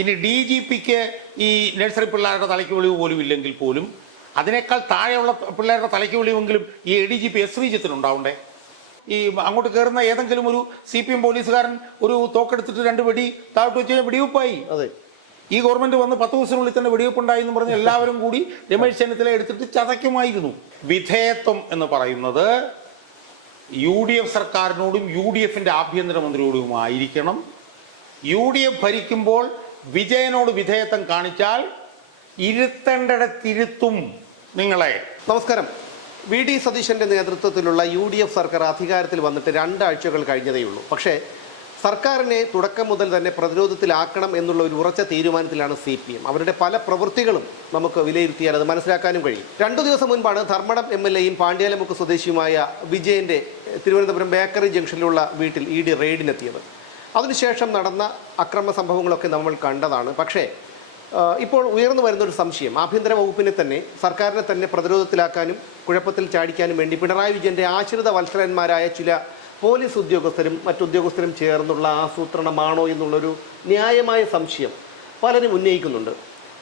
ഇനി DGPക്ക് ഈ നഴ്സറി പിള്ളേരുടെ തലയ്ക്ക് വെളിവ് പോലും ഇല്ലെങ്കിൽ പോലും അതിനേക്കാൾ താഴെയുള്ള പിള്ളേരുടെ തലയ്ക്ക് വെളിവെങ്കിലും ഈ ADGP ശ്രീജിത്തിനുണ്ടാവണ്ടേ? ഈ അങ്ങോട്ട് കയറുന്ന ഏതെങ്കിലും ഒരു CPM പോലീസുകാരൻ ഒരു തോക്കെടുത്തിട്ട് 2 വെടി താഴോട്ട് വെച്ച് വെടിവെപ്പായി. അതെ, ഈ ഗവൺമെന്റ് വന്ന് 10 ദിവസത്തിനുള്ളിൽ തന്നെ വെടിവെപ്പുണ്ടായി എന്ന് പറഞ്ഞ് എല്ലാവരും കൂടി രമേശ് ചെന്നിത്തല എടുത്തിട്ട് ചതയ്ക്കുമായിരുന്നു. വിധേയത്വം എന്ന് പറയുന്നത് UDF സർക്കാരിനോടും UDFന്റെ ആഭ്യന്തരമന്ത്രിയോടും ആയിരിക്കണം. UDF ഭരിക്കുമ്പോൾ വിജയനോട് വിധേയത്വം കാണിച്ചാൽ ഇരുത്തേണ്ടിടത്തിരുത്തും നിങ്ങളെ. നമസ്കാരം. VD സതീശന്റെ നേതൃത്വത്തിലുള്ള UDF സർക്കാർ അധികാരത്തിൽ വന്നിട്ട് 2 ആഴ്ചകൾ കഴിഞ്ഞതേയുള്ളൂ. പക്ഷേ സർക്കാരിനെ തുടക്കം മുതൽ തന്നെ പ്രതിരോധത്തിലാക്കണം എന്നുള്ള ഒരു ഉറച്ച തീരുമാനത്തിലാണ് CPM. അവരുടെ പല പ്രവൃത്തികളും നമുക്ക് വിലയിരുത്തിയാൽ അത് മനസ്സിലാക്കാനും കഴിയും. 2 ദിവസം മുൻപാണ് ധർമ്മടം MLAയും പാണ്ഡ്യാലമുക്ക് സ്വദേശിയുമായ വിജയന്റെ തിരുവനന്തപുരം ബേക്കറി ജംഗ്ഷനിലുള്ള വീട്ടിൽ ED റെയ്ഡിനെത്തിയത്. അതിനുശേഷം നടന്ന അക്രമ സംഭവങ്ങളൊക്കെ നമ്മൾ കണ്ടതാണ്. പക്ഷേ ഇപ്പോൾ ഉയർന്നു വരുന്നൊരു സംശയം, ആഭ്യന്തര വകുപ്പിനെ തന്നെ, സർക്കാരിനെ തന്നെ പ്രതിരോധത്തിലാക്കാനും കുഴപ്പത്തിൽ ചാടിക്കാനും വേണ്ടി പിണറായി വിജയന്റെ ആശ്രിത വത്സരന്മാരായ ചില പോലീസ് ഉദ്യോഗസ്ഥരും മറ്റുദ്യോഗസ്ഥരും ചേർന്നുള്ള ആസൂത്രണമാണോ എന്നുള്ളൊരു ന്യായമായ സംശയം പലരും ഉന്നയിക്കുന്നുണ്ട്.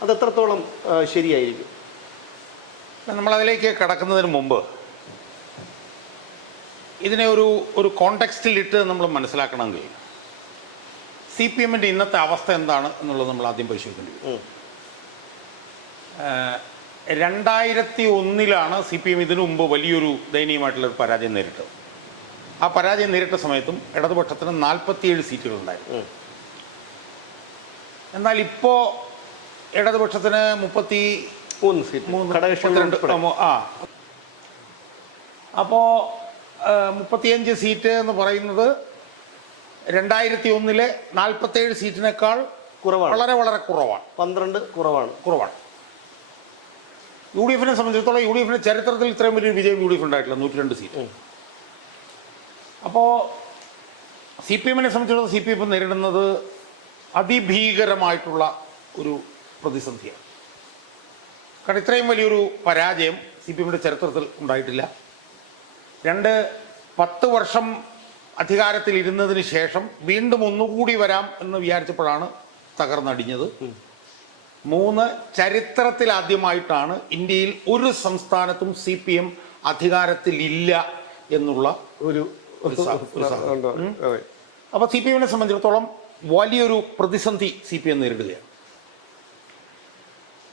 അത് എത്രത്തോളം ശരിയായിരിക്കും? നമ്മളതിലേക്ക് കടക്കുന്നതിന് മുമ്പ് ഇതിനെ ഒരു കോണ്ടെക്സ്റ്റിലിട്ട് നമ്മൾ മനസ്സിലാക്കണമെങ്കിൽ CPMന്റെ ഇന്നത്തെ അവസ്ഥ എന്താണ് എന്നുള്ളത് നമ്മൾ ആദ്യം പരിശോധിക്കേണ്ടി വരും. 2001 CPM ഇതിനു മുമ്പ് വലിയൊരു ദയനീയമായിട്ടുള്ളൊരു പരാജയം നേരിട്ടത്. ആ പരാജയം നേരിട്ട സമയത്തും ഇടതുപക്ഷത്തിന് 47 സീറ്റുകളുണ്ടായിരുന്നു. എന്നാൽ ഇപ്പോൾ ഇടതുപക്ഷത്തിന് 33 സീറ്റ്. അപ്പോൾ 35 സീറ്റ് എന്ന് പറയുന്നത് 2001 47 സീറ്റിനേക്കാൾ കുറവാണ്. വളരെ വളരെ കുറവാണ്. 12 കുറവാണ്. UDFനെ സംബന്ധിച്ചിടത്തോളം UDFന്റെ ചരിത്രത്തിൽ ഇത്രയും വലിയൊരു വിജയം UDF ഉണ്ടായിട്ടില്ല, 102 സീറ്റ്. അപ്പോൾ CPMനെ സംബന്ധിച്ചിടത്തോളം CPM നേരിടുന്നത് അതിഭീകരമായിട്ടുള്ള ഒരു പ്രതിസന്ധിയാണ്. കാരണം ഇത്രയും വലിയൊരു പരാജയം CPMന്റെ ചരിത്രത്തിൽ ഉണ്ടായിട്ടില്ല. 10 വർഷം അധികാരത്തിൽ ഇരുന്നതിന് ശേഷം വീണ്ടും ഒന്നുകൂടി വരാം എന്ന് വിചാരിച്ചപ്പോഴാണ് തകർന്നടിഞ്ഞത്. 3 ചരിത്രത്തിൽ ആദ്യമായിട്ടാണ് ഇന്ത്യയിൽ ഒരു സംസ്ഥാനത്തും CPM അധികാരത്തിലില്ല എന്നുള്ള ഒരു അപ്പോൾ CPMനെ സംബന്ധിച്ചിടത്തോളം വലിയൊരു പ്രതിസന്ധി CPM നേരിടുകയാണ്.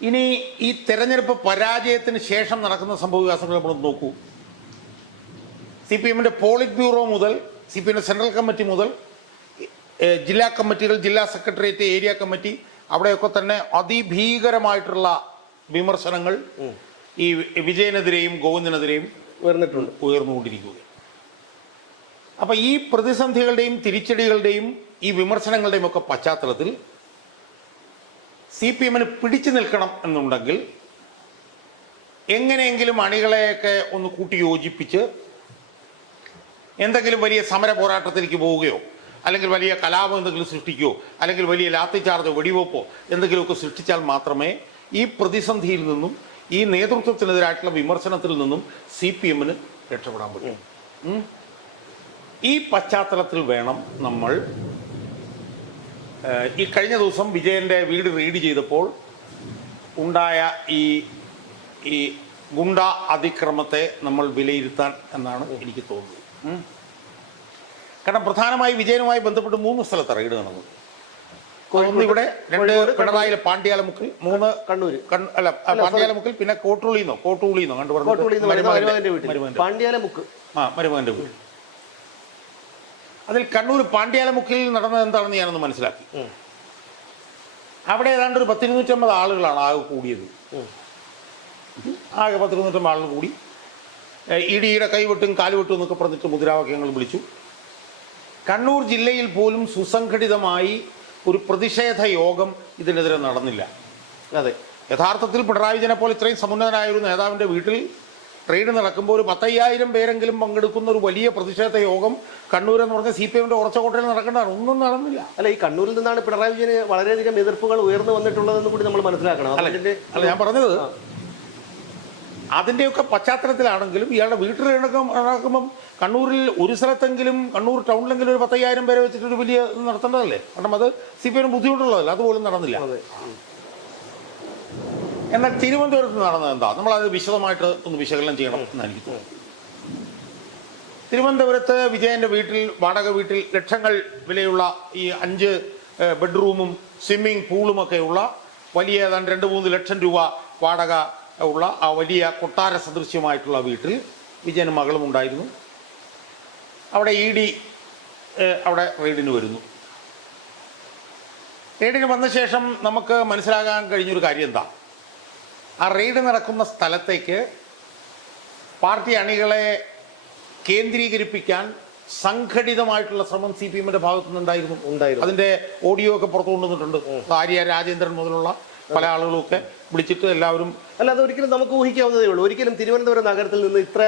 ഇനി ഈ തെരഞ്ഞെടുപ്പ് പരാജയത്തിന് ശേഷം നടക്കുന്ന സംഭവവികാസങ്ങൾ നമ്മൾ നോക്കൂ. CPMന്റെ പോളിറ്റ് ബ്യൂറോ മുതൽ CPMന്റെ സെൻട്രൽ കമ്മിറ്റി മുതൽ ജില്ലാ കമ്മിറ്റികൾ, ജില്ലാ സെക്രട്ടേറിയറ്റ്, ഏരിയ കമ്മിറ്റി, അവിടെയൊക്കെ തന്നെ അതിഭീകരമായിട്ടുള്ള വിമർശനങ്ങൾ ഈ വിജയനെതിരെയും ഗോവിന്ദനെതിരെയും ഉയർന്നുകൊണ്ടിരിക്കുകയാണ്. അപ്പം ഈ പ്രതിസന്ധികളുടെയും തിരിച്ചടികളുടെയും ഈ വിമർശനങ്ങളുടെയും ഒക്കെ പശ്ചാത്തലത്തിൽ CPMന് പിടിച്ചു നിൽക്കണം എന്നുണ്ടെങ്കിൽ എങ്ങനെയെങ്കിലും അണികളെയൊക്കെ ഒന്ന് കൂട്ടി യോജിപ്പിച്ച് എന്തെങ്കിലും വലിയ സമര പോരാട്ടത്തിലേക്ക് പോവുകയോ അല്ലെങ്കിൽ വലിയ കലാപം എന്തെങ്കിലും സൃഷ്ടിക്കുകയോ അല്ലെങ്കിൽ വലിയ ലാത്തി ചാർജോ വെടിവെപ്പോ എന്തെങ്കിലുമൊക്കെ സൃഷ്ടിച്ചാൽ മാത്രമേ ഈ പ്രതിസന്ധിയിൽ നിന്നും ഈ നേതൃത്വത്തിനെതിരായിട്ടുള്ള വിമർശനത്തിൽ നിന്നും CPMന് രക്ഷപ്പെടാൻ പറ്റും. ഈ പശ്ചാത്തലത്തിൽ വേണം നമ്മൾ ഈ കഴിഞ്ഞ ദിവസം വിജയൻ്റെ വീട് റെയ്ഡ് ചെയ്തപ്പോൾ ഉണ്ടായ ഈ ഗുണ്ട അതിക്രമത്തെ നമ്മൾ വിലയിരുത്താൻ എന്നാണ് എനിക്ക് തോന്നുന്നത്. കാരണം പ്രധാനമായി വിജയനുമായി ബന്ധപ്പെട്ട് 3 സ്ഥലത്ത് റെയ്ഡ് നടന്നത്. ഒന്ന് ഇവിടെ, 2 പിണറായിലെ പാണ്ഡ്യാലമുക്കിൽ, 3 കണ്ണൂർ അല്ല പാണ്ഡ്യാലമുക്കിൽ, പിന്നെ കോട്ടൂളിന്നോ കണ്ടു പറഞ്ഞു മരുമകന്റെ വീട്. അതിൽ കണ്ണൂർ പാണ്ഡ്യാലമുക്കിൽ നടന്നത് എന്താണെന്ന് ഞാനൊന്ന് മനസ്സിലാക്കി. അവിടെ ഏതാണ്ട് ഒരു 10-250 ആളുകളാണ് ആകെ കൂടിയത്. ആകെ 10-250 ആളുകൾ കൂടി ഇടിയുടെ കൈവെട്ടും കാലുവെട്ടും എന്നൊക്കെ പറഞ്ഞിട്ട് മുദ്രാവാക്യങ്ങൾ വിളിച്ചു. കണ്ണൂർ ജില്ലയിൽ പോലും സുസംഘടിതമായി ഒരു പ്രതിഷേധ യോഗം ഇതിനെതിരെ നടന്നില്ല. അതെ, യഥാർത്ഥത്തിൽ പിണറായി വിജയനെ പോലെ ഇത്രയും സമുന്നതനായ ഒരു നേതാവിൻ്റെ വീട്ടിൽ റെയ്ഡ് നടക്കുമ്പോൾ ഒരു 10,000 പേരെങ്കിലും പങ്കെടുക്കുന്ന ഒരു വലിയ പ്രതിഷേധ യോഗം കണ്ണൂർ എന്ന് പറഞ്ഞ CPMന്റെ ഉറച്ചകോട്ടയിൽ നടക്കേണ്ടതാണ്. ഒന്നും നടന്നില്ല. അല്ല, ഈ കണ്ണൂരിൽ നിന്നാണ് പിണറായി വിജയന് വളരെയധികം എതിർപ്പുകൾ ഉയർന്നു വന്നിട്ടുള്ളതെന്ന് കൂടി നമ്മൾ മനസ്സിലാക്കണം. അല്ല, ഞാൻ പറഞ്ഞത് അതിൻ്റെയൊക്കെ പശ്ചാത്തലത്തിലാണെങ്കിലും ഇയാളുടെ വീട്ടിൽ നടക്കുമ്പം കണ്ണൂരിൽ ഒരു സ്ഥലത്തെങ്കിലും കണ്ണൂർ ടൗണിലെങ്കിലും ഒരു 10,000 പേരെ വെച്ചിട്ടൊരു വലിയ നടത്തേണ്ടതല്ലേ? കാരണം അത് CPM ബുദ്ധിമുട്ടുള്ളതല്ല, അതുപോലും നടന്നില്ല. എന്നാൽ തിരുവനന്തപുരത്ത് നടന്നത് എന്താ? നമ്മളത് വിശദമായിട്ട് ഒന്ന് വിശകലനം ചെയ്യണം എന്നാണ് എനിക്ക് തോന്നുന്നത്. തിരുവനന്തപുരത്ത് വിജയൻ്റെ വീട്ടിൽ, വാടക വീട്ടിൽ ലക്ഷങ്ങൾ വിലയുള്ള ഈ 5 ബെഡ്റൂമും സ്വിമ്മിംഗ് പൂളുമൊക്കെയുള്ള വലിയ ഏതാണ്ട് 2-3 ലക്ഷം രൂപ വാടക ഉള്ള ആ വലിയ കൊട്ടാര സദൃശ്യമായിട്ടുള്ള വീട്ടിൽ വിജയനും മകളും ഉണ്ടായിരുന്നു. അവിടെ ED അവിടെ റെയ്ഡിന് വരുന്നു. റെയ്ഡിന് വന്ന ശേഷം നമുക്ക് മനസ്സിലാകാൻ കഴിഞ്ഞൊരു കാര്യം എന്താ? ആ റെയ്ഡ് നടക്കുന്ന സ്ഥലത്തേക്ക് പാർട്ടി അണികളെ കേന്ദ്രീകരിപ്പിക്കാൻ സംഘടിതമായിട്ടുള്ള ശ്രമം CPM-ന്റെ ഭാഗത്തു നിന്നുണ്ടായിരുന്നു. അതിന്റെ ഓഡിയോ ഒക്കെ പുറത്തു കൊണ്ടുവന്നിട്ടുണ്ട്. ആര്യ രാജേന്ദ്രൻ മുതലുള്ള പല ആളുകളൊക്കെ വിളിച്ചിട്ട് എല്ലാവരും. അല്ല, അതൊരിക്കലും നമുക്ക് ഊഹിക്കാവുന്നതേ ഉള്ളൂ. ഒരിക്കലും തിരുവനന്തപുരം നഗരത്തിൽ നിന്ന് ഇത്ര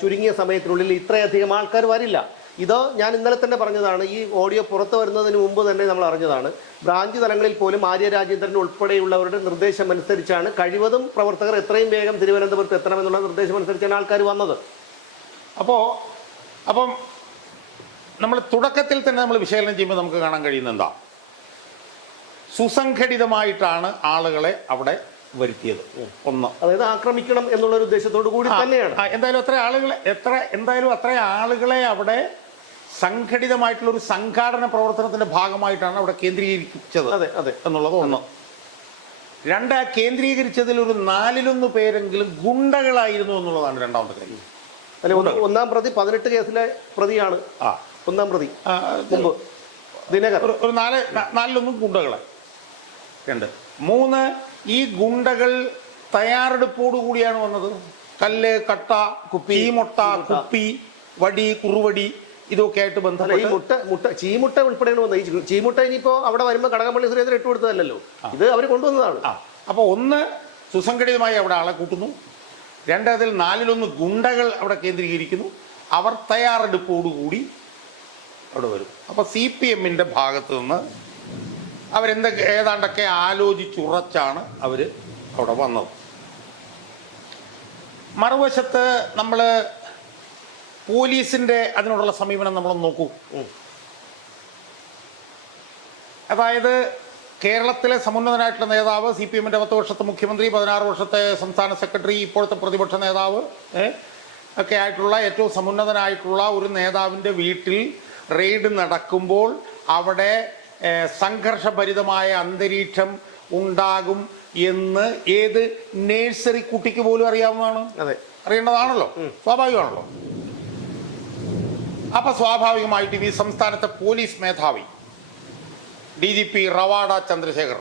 ചുരുങ്ങിയ സമയത്തിനുള്ളിൽ ഇത്രയധികം ആൾക്കാർ വരില്ല. ഇത് ഞാൻ ഇന്നലെ തന്നെ പറഞ്ഞതാണ്. ഈ ഓഡിയോ പുറത്തു വരുന്നതിന് മുമ്പ് തന്നെ നമ്മൾ അറിഞ്ഞതാണ്. ബ്രാഞ്ച് തലങ്ങളിൽ പോലും ആര്യ രാജേന്ദ്രൻ ഉൾപ്പെടെയുള്ളവരുടെ നിർദ്ദേശം അനുസരിച്ചാണ് കഴിവതും പ്രവർത്തകർ എത്രയും വേഗം തിരുവനന്തപുരത്ത് എത്തണമെന്നുള്ള നിർദ്ദേശം അനുസരിച്ചാണ് ആൾക്കാർ വന്നത്. അപ്പം നമ്മൾ തുടക്കത്തിൽ തന്നെ നമ്മൾ വിശകലനം ചെയ്യുമ്പോൾ നമുക്ക് കാണാൻ കഴിയുന്ന എന്താ? സുസംഘടിതമായിട്ടാണ് ആളുകളെ അവിടെ വരുത്തിയത്. ഒന്ന്, അതായത് ആക്രമിക്കണം എന്നുള്ള ഒരു ഉദ്ദേശത്തോടു കൂടി തന്നെയാണ്. എന്തായാലും അത്ര ആളുകളെ അവിടെ സംഘടിതമായിട്ടുള്ള ഒരു സംഘാടന പ്രവർത്തനത്തിന്റെ ഭാഗമായിട്ടാണ് അവിടെ കേന്ദ്രീകരിച്ചത് എന്നുള്ളത് ഒന്ന്. രണ്ട്, ആ കേന്ദ്രീകരിച്ചതിൽ ഒരു 4-1 പേരെങ്കിലും ഗുണ്ടകളായിരുന്നു എന്നുള്ളതാണ് രണ്ടാമത്തെ കാര്യം. ഒന്നാം പ്രതി 18 കേസിലെ പ്രതിയാണ്. ഒന്നാം പ്രതി മുമ്പ് ദിനകർ. ഒരു 4-1 ഗുണ്ടകളായി. 2, 3, ഈ ഗുണ്ടകൾ തയ്യാറെടുപ്പോടുകൂടിയാണ് വന്നത്. കല്ല്, കട്ട, കുപ്പി, മുട്ട, കുപ്പി, വടി, കുറുവടി ഇതൊക്കെ ആയിട്ട് ബന്ധപ്പെട്ട് ചീമുട്ട ഉൾപ്പെടെയാണ് വന്നത്. ഈ ചീമുട്ട ഇനിയിപ്പോ അവിടെ വരുമ്പോൾ കടകംപള്ളി സുരേന്ദ്രൻ ഇട്ടുകൊടുത്തതല്ലോ, ഇത് അവർ കൊണ്ടുവന്നതാണ്. അപ്പോൾ ഒന്ന്, സുസംഘടിതമായി അവിടെ ആളെ കൂട്ടുന്നു. 2, അതിൽ 4-1 ഗുണ്ടകൾ അവിടെ കേന്ദ്രീകരിക്കുന്നു. അവർ തയ്യാറെടുപ്പോടുകൂടി അവിടെ വരും. അപ്പോൾ CPM-ന്റെ ഭാഗത്ത് നിന്ന് ഏതാണ്ടൊക്കെ ആലോചിച്ചുറച്ചാണ് അവർ അവിടെ വന്നത്. മറുവശത്ത് നമ്മൾ പോലീസിൻ്റെ അതിനോടുള്ള സമീപനം നമ്മളൊന്ന് നോക്കൂ. അതായത് കേരളത്തിലെ സമുന്നതനായിട്ടുള്ള നേതാവ്, CPM-ന്റെ 10 വർഷത്തെ മുഖ്യമന്ത്രി, 16 വർഷത്തെ സംസ്ഥാന സെക്രട്ടറി, ഇപ്പോഴത്തെ പ്രതിപക്ഷ നേതാവ് ഒക്കെ ആയിട്ടുള്ള ഏറ്റവും സമുന്നതനായിട്ടുള്ള ഒരു നേതാവിൻ്റെ വീട്ടിൽ റെയ്ഡ് നടക്കുമ്പോൾ അവിടെ സംഘർഷഭരിതമായ അന്തരീക്ഷം ഉണ്ടാകും എന്ന് ഏത് നേഴ്സറി കുട്ടിക്ക് പോലും അറിയാവുന്നതാണ്. അറിയേണ്ടതാണല്ലോ, സ്വാഭാവികമാണല്ലോ. അപ്പൊ സ്വാഭാവികമായിട്ട് ഈ സംസ്ഥാനത്തെ പോലീസ് മേധാവി DGP റവാഡ ചന്ദ്രശേഖർ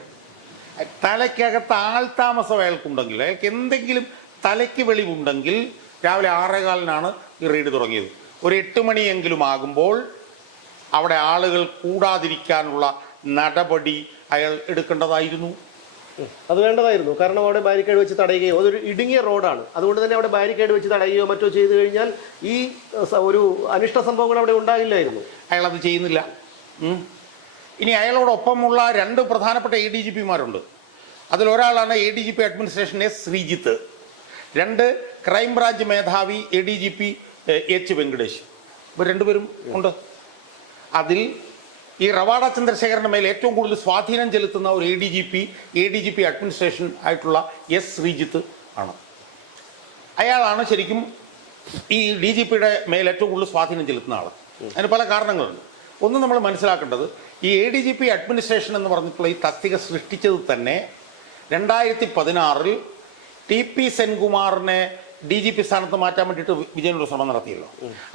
തലയ്ക്കകത്ത് ആൾതാമസം അയാൾക്കുണ്ടെങ്കിൽ, അയാൾക്ക് എന്തെങ്കിലും തലയ്ക്ക് വെളിവുണ്ടെങ്കിൽ രാവിലെ 6:15-നാണ് ഈ റെയ്ഡ് തുടങ്ങിയത്. ഒരു 8 മണിയെങ്കിലും ആകുമ്പോൾ അവിടെ ആളുകൾ കൂടാതിരിക്കാനുള്ള നടപടി അയാൾ എടുക്കേണ്ടതായിരുന്നു. അത് വേണ്ടതായിരുന്നു. കാരണം അവിടെ ബാരിക്കേഡ് വെച്ച് തടയുകയോ, അതൊരു ഇടുങ്ങിയ റോഡാണ്, അതുകൊണ്ട് തന്നെ അവിടെ ബാരിക്കേഡ് വെച്ച് തടയുകയോ മറ്റോ ചെയ്തു കഴിഞ്ഞാൽ ഈ ഒരു അനിഷ്ട സംഭവങ്ങൾ അവിടെ ഉണ്ടാകില്ലായിരുന്നു. അയാൾ അത് ചെയ്യുന്നില്ല. ഇനി അയാളോടൊപ്പമുള്ള 2 പ്രധാനപ്പെട്ട ADGP-മാരുണ്ട്. അതിലൊരാളാണ് ADGP administration S. Sreejith. 2 crime branch മേധാവി ADGP H. വെങ്കടേഷ്. ഇവർ 2 പേരും ഉണ്ട്. അതിൽ ഈ റവാഡ ചന്ദ്രശേഖരൻ്റെ മേൽ ഏറ്റവും കൂടുതൽ സ്വാധീനം ചെലുത്തുന്ന ഒരു ADGP അഡ്മിനിസ്ട്രേഷൻ ആയിട്ടുള്ള S. ശ്രീജിത്ത് ആണ്. അയാളാണ് ശരിക്കും ഈ DGP-യുടെ മേൽ ഏറ്റവും കൂടുതൽ സ്വാധീനം ചെലുത്തുന്ന ആൾ. അതിന് പല കാരണങ്ങളുണ്ട്. ഒന്ന്, നമ്മൾ മനസ്സിലാക്കേണ്ടത് ഈ ADGP അഡ്മിനിസ്ട്രേഷൻ എന്ന് പറഞ്ഞിട്ടുള്ള ഈ തസ്തിക സൃഷ്ടിച്ചത് തന്നെ 2016-ൽ TP സെൻകുമാറിനെ DGP സ്ഥാനത്ത് മാറ്റാൻ വേണ്ടിയിട്ട് വിജയനൊരു ശ്രമം നടത്തിയല്ലോ.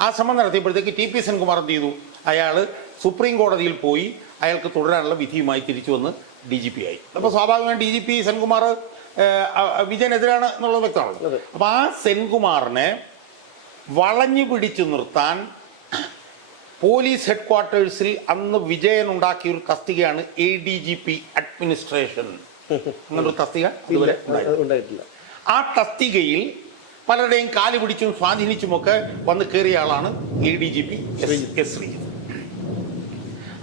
ആ ശ്രമം നടത്തിയപ്പോഴത്തേക്ക് TP സെൻകുമാർ എന്ത് ചെയ്തു? അയാൾ സുപ്രീം കോടതിയിൽ പോയി അയാൾക്ക് തുടരാനുള്ള വിധിയുമായി തിരിച്ചു വന്ന് DGP ആയി. അപ്പോൾ സ്വാഭാവികമായും DGP സെൻകുമാർ വിജയനെതിരാണ് എന്നുള്ളത് വ്യക്തമാണല്ലോ. അപ്പോൾ ആ സെൻകുമാറിനെ വളഞ്ഞു പിടിച്ചു നിർത്താൻ പോലീസ് ഹെഡ്ക്വാർട്ടേഴ്സിൽ അന്ന് വിജയൻ ഉണ്ടാക്കിയ ഒരു തസ്തികയാണ് ADGP അഡ്മിനിസ്ട്രേഷൻ. അങ്ങനൊരു തസ്തിക ഇതുവരെ ഉണ്ടായിട്ടില്ല. ആ തസ്തികയിൽ പലരുടെയും കാല് പിടിച്ചും സ്വാധീനിച്ചുമൊക്കെ വന്ന് കയറിയ ആളാണ് ADGP S. ശ്രീജിത്ത്.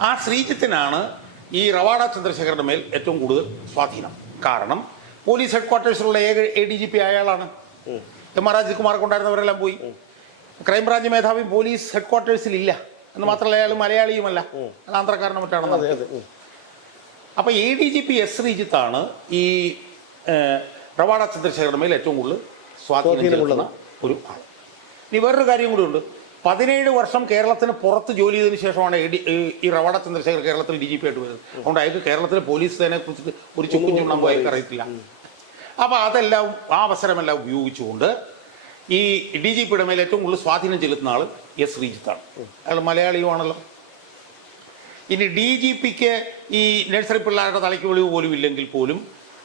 ആ ശ്രീജിത്തിനാണ് ഈ റവാഡ ചന്ദ്രശേഖരന്റെ മേൽ ഏറ്റവും കൂടുതൽ സ്വാധീനം. കാരണം പോലീസ് ഹെഡ്ക്വാർട്ടേഴ്സിലുള്ള ADGP അയാളാണ്. എം ആർ അജിത്കുമാറൊക്കെ ഉണ്ടായിരുന്നവരെല്ലാം പോയി. ക്രൈംബ്രാഞ്ച് മേധാവി പോലീസ് ഹെഡ്ക്വാർട്ടേഴ്സിൽ ഇല്ല എന്ന് മാത്രമല്ല അയാൾ മലയാളിയുമല്ല, ആന്ധ്രക്കാരനും മറ്റാണെന്ന്. അപ്പോൾ ADGP S. ശ്രീജിത്താണ് ഈ റവാഡ ചന്ദ്രശേഖരന്റെ മേൽ ഏറ്റവും കൂടുതൽ സ്വാധീനം ചെലുത്തുന്ന ഒരു ആൾ. ഇനി വേറൊരു കാര്യം കൂടി ഉണ്ട്. 17 വർഷം കേരളത്തിന് പുറത്ത് ജോലി ചെയ്തതിനു ശേഷമാണ് ഈ റവാഡ ചന്ദ്രശേഖർ കേരളത്തിൽ DGP ആയിട്ട് വരുന്നത്. അതുകൊണ്ട് അയാൾക്ക് കേരളത്തിലെ പോലീസ് സേനയെ കുറിച്ചിട്ട് ഒരു ചുക്കും ചുണ്ണാമ്പും അയാൾക്ക് അറിയത്തില്ല. അപ്പോൾ അതെല്ലാം ആ അവസരമെല്ലാം ഉപയോഗിച്ചുകൊണ്ട് ഈ DGPയുടെ മേൽ ഏറ്റവും കൂടുതൽ സ്വാധീനം ചെലുത്തുന്ന ആൾ S. ശ്രീജിത്താണ്. അയാൾ മലയാളിയുമാണല്ലോ. ഇനി DGPക്ക് ഈ നഴ്സറി പിള്ളേരുടെ തലയ്ക്ക് വെളിവ് പോലും ഇല്ലെങ്കിൽ പോലും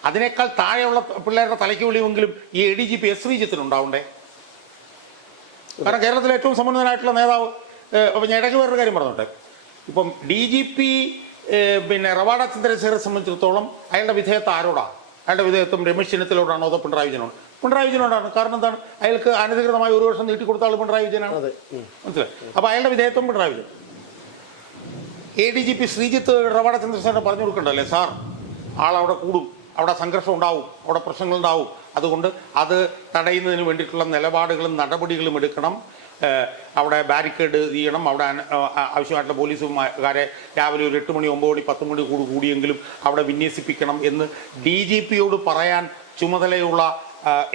അതിനേക്കാൾ താഴെയുള്ള പിള്ളേരുടെ തലയ്ക്ക് വെളിവെങ്കിലും ഈ ADGP S. ശ്രീജിത്തിനുണ്ടാവണ്ടേ? കാരണം കേരളത്തിലെ ഏറ്റവും സമ്പന്നനായിട്ടുള്ള നേതാവ്. അപ്പം ഞാൻ ഇടയ്ക്ക് വേറൊരു കാര്യം പറഞ്ഞോട്ടെ. ഇപ്പം DGP പിന്നെ റവാഡ ചന്ദ്രശേഖരനെ സംബന്ധിച്ചിടത്തോളം അയാളുടെ വിധേയത്വം ആരോടാണ്? അയാളുടെ വിധേയത്വം രമേശ് ചെന്നിത്തലയോടാണോ അതോ പിണറായി വിജയനോട്? പിണറായി വിജയനോടാണ്. കാരണം എന്താണ്? അയാൾക്ക് അനധികൃതമായി 1 വർഷം നീട്ടിക്കൊടുത്ത ആൾ പിണറായി വിജയനാണ്. മനസ്സിലായി? അപ്പോൾ അയാളുടെ വിധേയത്വം പിണറായി വിജയൻ. ADGP ശ്രീജിത്ത് റവാഡ ചന്ദ്രശേഖരനെ പറഞ്ഞു കൊടുക്കണ്ടല്ലേ, സാർ ആളവിടെ കൂടും, അവിടെ സംഘർഷം ഉണ്ടാവും, അവിടെ പ്രശ്നങ്ങളുണ്ടാവും, അതുകൊണ്ട് അത് തടയുന്നതിന് വേണ്ടിയിട്ടുള്ള നിലപാടുകളും നടപടികളും എടുക്കണം, അവിടെ ബാരിക്കേഡ് ചെയ്യണം, അവിടെ ആവശ്യമായിട്ടുള്ള പോലീസുകാരെ രാവിലെ ഒരു 8 മണി 9 മണി 10 മണി കൂടിയെങ്കിലും അവിടെ വിന്യസിപ്പിക്കണം എന്ന് DGPയോട് പറയാൻ ചുമതലയുള്ള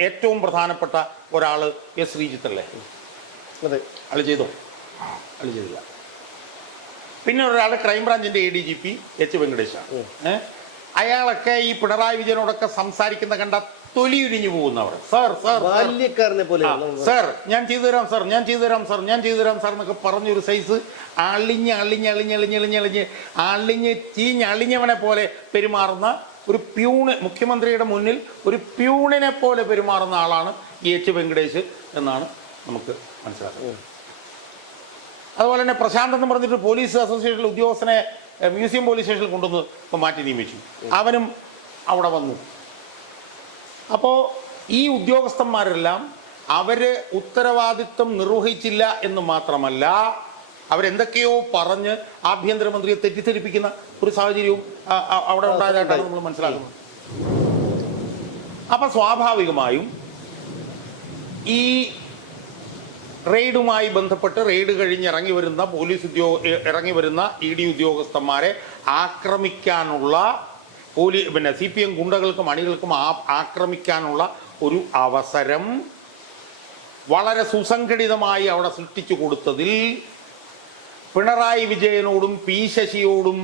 ഏറ്റവും പ്രധാനപ്പെട്ട ഒരാൾ S. ശ്രീജിത്തല്ലേ? അതെ. അയാൾ ചെയ്തോ? അയാൾ ചെയ്തില്ല. പിന്നെ ഒരാൾ ക്രൈംബ്രാഞ്ചിൻ്റെ ADGP H. വെങ്കടേശാണ്. അയാളൊക്കെ ഈ പിണറായി വിജയനോടൊക്കെ സംസാരിക്കുന്ന കണ്ട തൊലിയുരിഞ്ഞു പോകുന്നവർ. സാർ ബാല്യക്കാരനെ പോലെ സാർ ഞാൻ ചെയ്തു തരാം സാർ, ഞാൻ ചെയ്തു തരാം സാർ, ഞാൻ ചെയ്തു തരാം സാർ എന്നൊക്കെ പറഞ്ഞൊരു സൈസ് അളിഞ്ഞ് ചീഞ്ഞളിഞ്ഞവനെ പോലെ പെരുമാറുന്ന ഒരു പ്യൂണ്, മുഖ്യമന്ത്രിയുടെ മുന്നിൽ ഒരു പ്യൂണിനെ പോലെ പെരുമാറുന്ന ആളാണ് ഈ H. വെങ്കടേഷ് എന്നാണ് നമുക്ക് മനസ്സിലാക്കുന്നത്. അതുപോലെ തന്നെ പ്രശാന്ത് എന്ന് പറഞ്ഞിട്ട് പോലീസ് അസോസിയേഷനിലെ ഉദ്യോഗസ്ഥനെ മ്യൂസിയം പോലീസ് സ്റ്റേഷനിൽ കൊണ്ടുവന്ന് ഇപ്പോൾ മാറ്റി നിയമിച്ചു. അവനും അവിടെ വന്നു. അപ്പോൾ ഈ ഉദ്യോഗസ്ഥന്മാരെല്ലാം അവർ ഉത്തരവാദിത്വം നിർവഹിച്ചില്ല എന്ന് മാത്രമല്ല, അവരെന്തൊക്കെയോ പറഞ്ഞ് ആഭ്യന്തരമന്ത്രിയെ തെറ്റിദ്ധരിപ്പിക്കുന്ന ഒരു സാഹചര്യവും അവിടെ ഉണ്ടായതായിട്ടാണ് നമ്മൾ മനസ്സിലാക്കുന്നത്. അപ്പം സ്വാഭാവികമായും ഈ റെയ്ഡുമായി ബന്ധപ്പെട്ട് റെയ്ഡ് കഴിഞ്ഞ് ഇറങ്ങി വരുന്ന ED ഉദ്യോഗസ്ഥന്മാരെ ആക്രമിക്കാനുള്ള CPM ഗുണ്ടകൾക്കും അണികൾക്കും ആക്രമിക്കാനുള്ള ഒരു അവസരം വളരെ സുസംഘടിതമായി അവിടെ സൃഷ്ടിച്ചു കൊടുത്തതിൽ പിണറായി വിജയനോടും P. ശശിയോടും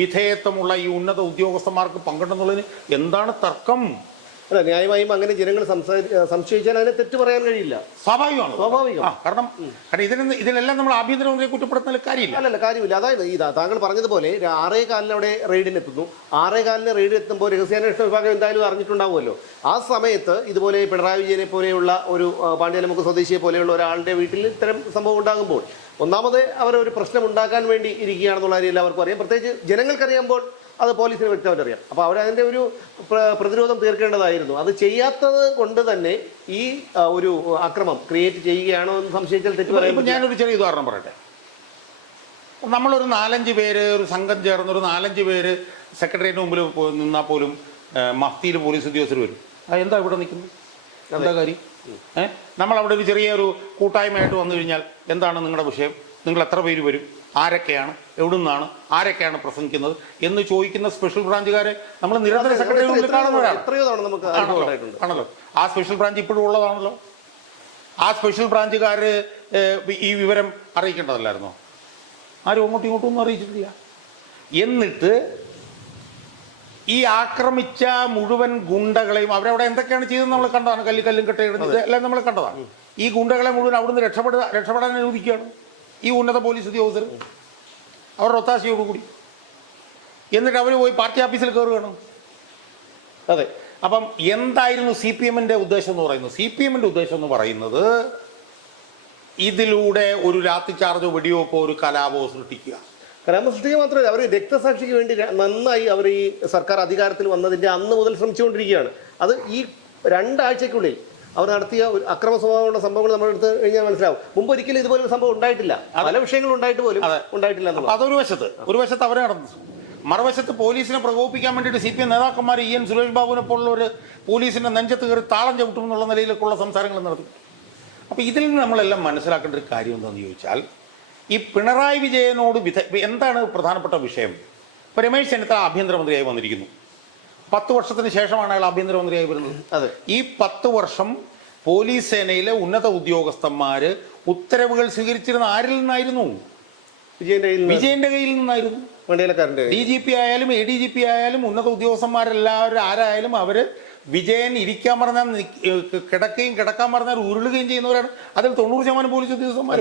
വിധേയത്വമുള്ള ഈ ഉന്നത ഉദ്യോഗസ്ഥന്മാർക്ക് പങ്കിട്ടെന്നുള്ളതിന് എന്താണ് തർക്കം? അല്ല, ന്യായമായും അങ്ങനെ ജനങ്ങൾ സംശയിച്ചാൽ അതിനെ തെറ്റ് പറയാൻ കഴിയില്ല. സ്വാഭാവികം. കാരണം ഇതിലെല്ലാം നമ്മൾ ആഭ്യന്തരമന്ത്രിയെ കുറ്റപ്പെടുത്തുന്ന കാര്യമില്ല. അല്ലല്ല, കാര്യമില്ല. അതായത് താങ്കൾ പറഞ്ഞതുപോലെ 6:15 അവിടെ റെയ്ഡിനെത്തുന്നു. 6:15 റെയ്ഡ് എത്തുമ്പോൾ രഹസ്യാന്വേഷണ വിഭാഗം എന്തായാലും അറിഞ്ഞിട്ടുണ്ടാവുമല്ലോ. ആ സമയത്ത് ഇതുപോലെ പിണറായി വിജയനെ പോലെയുള്ള ഒരു പാണ്ഡ്യാലമുക്ക് സ്വദേശിയെ പോലെയുള്ള ഒരാളുടെ വീട്ടിൽ ഇത്തരം സംഭവം ഉണ്ടാകുമ്പോൾ ഒന്നാമത് അവർ ഒരു പ്രശ്നം ഉണ്ടാക്കാൻ വേണ്ടി ഇരിക്കുകയാണെന്നുള്ള കാര്യം എല്ലാവർക്കും അറിയാം. പ്രത്യേകിച്ച് ജനങ്ങൾക്കറിയുമ്പോൾ അത് പോലീസിന് വ്യക്തമായിട്ട് അറിയാം. അപ്പോൾ അവരതിൻ്റെ ഒരു പ്രതിരോധം തീർക്കേണ്ടതായിരുന്നു. അത് ചെയ്യാത്തത് കൊണ്ട് തന്നെ ഈ ഒരു അക്രമം ക്രിയേറ്റ് ചെയ്യുകയാണോ എന്ന് സംശയിച്ചാൽ തെറ്റ് പറയുമ്പോൾ ഞാനൊരു ചെറിയ ഉദാഹരണം പറയട്ടെ. നമ്മളൊരു 4-5 പേര്, ഒരു സംഘം ചേർന്ന് ഒരു 4-5 പേര് സെക്രട്ടേറിയറ്റിന് മുമ്പിൽ നിന്നാൽ പോലും മഫ്തിയിൽ പോലീസ് ഉദ്യോഗസ്ഥർ വരും. എന്താ ഇവിടെ നിൽക്കുന്നത്? എന്താ കാര്യം? നമ്മളവിടെ ഒരു ചെറിയൊരു കൂട്ടായ്മയായിട്ട് വന്നു കഴിഞ്ഞാൽ എന്താണ് നിങ്ങളുടെ വിഷയം? നിങ്ങൾ എത്ര പേര് വരും? ആരൊക്കെയാണ്? എവിടെ നിന്നാണ്? ആരൊക്കെയാണ് പ്രസംഗിക്കുന്നത് എന്ന് ചോദിക്കുന്ന സ്പെഷ്യൽ ബ്രാഞ്ചുകാരെ നമ്മൾ നിരന്തര സെക്രട്ടറി കാണുന്നവരാണ്. ആണല്ലോ. ആ സ്പെഷ്യൽ ബ്രാഞ്ച് ഇപ്പോഴും ഉള്ളതാണല്ലോ. ആ സ്പെഷ്യൽ ബ്രാഞ്ചുകാർ ഈ വിവരം അറിയിക്കേണ്ടതല്ലായിരുന്നോ? ആരും അങ്ങോട്ടും ഇങ്ങോട്ടും ഒന്നും അറിയിച്ചിട്ടില്ല. എന്നിട്ട് ഈ ആക്രമിച്ച മുഴുവൻ ഗുണ്ടകളെയും അവരവിടെ എന്തൊക്കെയാണ് ചെയ്തതെന്ന് നമ്മൾ കണ്ടതാണ്. കല്ലും കെട്ടയിടുന്നത് എല്ലാം നമ്മൾ കണ്ടതാണ്. ഈ ഗുണ്ടകളെ മുഴുവൻ അവിടുന്ന് രക്ഷപ്പെടാൻ അനുവദിക്കുകയാണ് ഈ ഉന്നത പോലീസ് ഉദ്യോഗസ്ഥർ അവരുടെ ഒത്താശയോടുകൂടി. എന്നിട്ട് അവർ പോയി പാർട്ടി ഓഫീസിൽ കയറുകയാണ്. അതെ. അപ്പം എന്തായിരുന്നു CPMന്റെ ഉദ്ദേശം എന്ന് പറയുന്നത്? CPMന്റെ ഉദ്ദേശം എന്ന് പറയുന്നത് ഇതിലൂടെ ഒരു ലാത്തിച്ചാർജോ വെടിവെപ്പോ ഒരു കലാപോ സൃഷ്ടിക്കുക. കലാപം സൃഷ്ടിക്കുക മാത്രമല്ല, അവർ രക്തസാക്ഷിക്ക് വേണ്ടി നന്നായി അവർ ഈ സർക്കാർ അധികാരത്തിൽ വന്നതിൻ്റെ അന്ന് മുതൽ ശ്രമിച്ചുകൊണ്ടിരിക്കുകയാണ്. അത് ഈ 2 ആഴ്ചയ്ക്കുള്ളിൽ അവർ നടത്തിയ ഒരു അക്രമ സ്വഭാവമുള്ള സംഭവങ്ങൾ നമ്മൾ എടുത്ത് കഴിഞ്ഞാൽ മനസ്സിലാവും. മുമ്പ് ഒരിക്കലും ഇതുപോലൊരു സംഭവം ഉണ്ടായിട്ടില്ല. പല വിഷയങ്ങളും ഉണ്ടായിട്ട് പോലും ഉണ്ടായിട്ടില്ല എന്നുള്ളത്. അതൊരു വശത്ത് അവർ നടന്നു. മറുവശത്ത് പോലീസിനെ പ്രകോപിപ്പിക്കാൻ വേണ്ടിയിട്ട് CPM നേതാക്കന്മാർ EN സുരേഷ് ബാബുവിനെ പോലുള്ള ഒരു പോലീസിന്റെ നെഞ്ചത്ത് കയറി താളം ചവിട്ടുമെന്നുള്ള നിലയിലേക്കുള്ള സംസാരങ്ങൾ നടത്തും. അപ്പോൾ ഇതിൽ നിന്ന് നമ്മളെല്ലാം മനസ്സിലാക്കേണ്ട ഒരു കാര്യം എന്താണെന്ന് ചോദിച്ചാൽ, ഈ പിണറായി വിജയനോട് എന്താണ് പ്രധാനപ്പെട്ട വിഷയം? ഇപ്പോൾ രമേശ് ചെന്നിത്തല ആഭ്യന്തരമന്ത്രിയായി വന്നിരിക്കുന്നു. 10 വർഷത്തിന് ശേഷമാണ് അയാൾ ആഭ്യന്തരമന്ത്രിയായി വരുന്നത്. അതെ. ഈ 10 വർഷം പോലീസ് സേനയിലെ ഉന്നത ഉദ്യോഗസ്ഥന്മാർ ഉത്തരവുകൾ സ്വീകരിച്ചിരുന്ന ആരിൽ നിന്നായിരുന്നു? വിജയന്റെ കയ്യിൽ നിന്നായിരുന്നു. DGP ആയാലും ADGP ആയാലും ഉന്നത ഉദ്യോഗസ്ഥന്മാരെല്ലാവരും ആരായാലും അവർ വിജയൻ ഇരിക്കാൻ പറഞ്ഞാൽ കിടക്കുകയും കിടക്കാൻ പറഞ്ഞാൽ ഉരുളുകയും ചെയ്യുന്നവരാണ്. അതിൽ 90% പോലീസ് ഉദ്യോഗസ്ഥന്മാർ.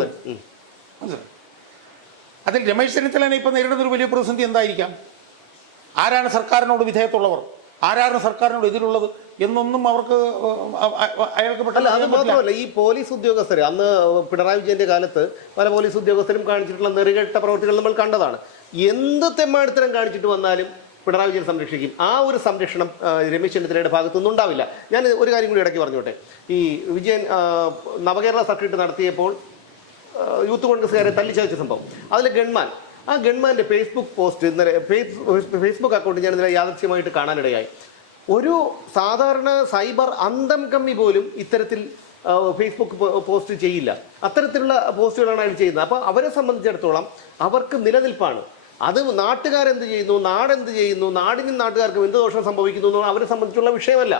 അതിൽ രമേശ് ചെന്നിത്തലനെ ഇപ്പം നേരിടുന്ന ഒരു വലിയ പ്രതിസന്ധി എന്തായിരിക്കാം? ആരാണ് സർക്കാരിനോട് വിധേയത്തുള്ളവർ, ആരാണ് സർക്കാരിനോട് എതിരുള്ളത് എന്നൊന്നും അവർക്ക് അയാൾക്ക് പെട്ടല്ല. അത് മാത്രമല്ല, ഈ പോലീസ് ഉദ്യോഗസ്ഥർ അന്ന് പിണറായി വിജയന്റെ കാലത്ത് പല പോലീസ് ഉദ്യോഗസ്ഥരും കാണിച്ചിട്ടുള്ള നെറുകെട്ട പ്രവൃത്തികൾ നമ്മൾ കണ്ടതാണ്. എന്ത് തെമ്മാടിത്തരം കാണിച്ചിട്ട് വന്നാലും പിണറായി വിജയൻ സംരക്ഷിക്കും. ആ ഒരു സംരക്ഷണം രമേശ് ചെന്നിത്തലയുടെ ഭാഗത്തുനിന്നും ഉണ്ടാവില്ല. ഞാൻ ഒരു കാര്യം കൂടി ഇടയ്ക്ക് പറഞ്ഞോട്ടെ. ഈ വിജയൻ നവകേരള സർക്കിട്ട് നടത്തിയപ്പോൾ യൂത്ത് കോൺഗ്രസ്സുകാരെ തല്ലിച്ചതച്ച സംഭവം, അതിലെ ഗൺമാൻ, ആ ഗൺമാൻ്റെ ഫേസ്ബുക്ക് പോസ്റ്റ് ഇന്നലെ ഫേസ്ബുക്ക് അക്കൗണ്ട് ഞാൻ ഇന്നലെ യാദൃശ്യമായിട്ട് കാണാനിടയായി. ഒരു സാധാരണ സൈബർ അന്തം കമ്മി പോലും ഇത്തരത്തിൽ ഫേസ്ബുക്ക് പോസ്റ്റ് ചെയ്യില്ല. അത്തരത്തിലുള്ള പോസ്റ്റുകളാണ് അയാൾ ചെയ്യുന്നത്. അപ്പോൾ അവരെ സംബന്ധിച്ചിടത്തോളം അവർക്ക് നിലനിൽപ്പാണ്. അത് നാട്ടുകാരെന്ത് ചെയ്യുന്നു, നാടെന്ത് ചെയ്യുന്നു, നാടിനും നാട്ടുകാർക്കും എന്ത് ദോഷം സംഭവിക്കുന്നു എന്നുള്ള അവരെ സംബന്ധിച്ചുള്ള വിഷയമല്ല.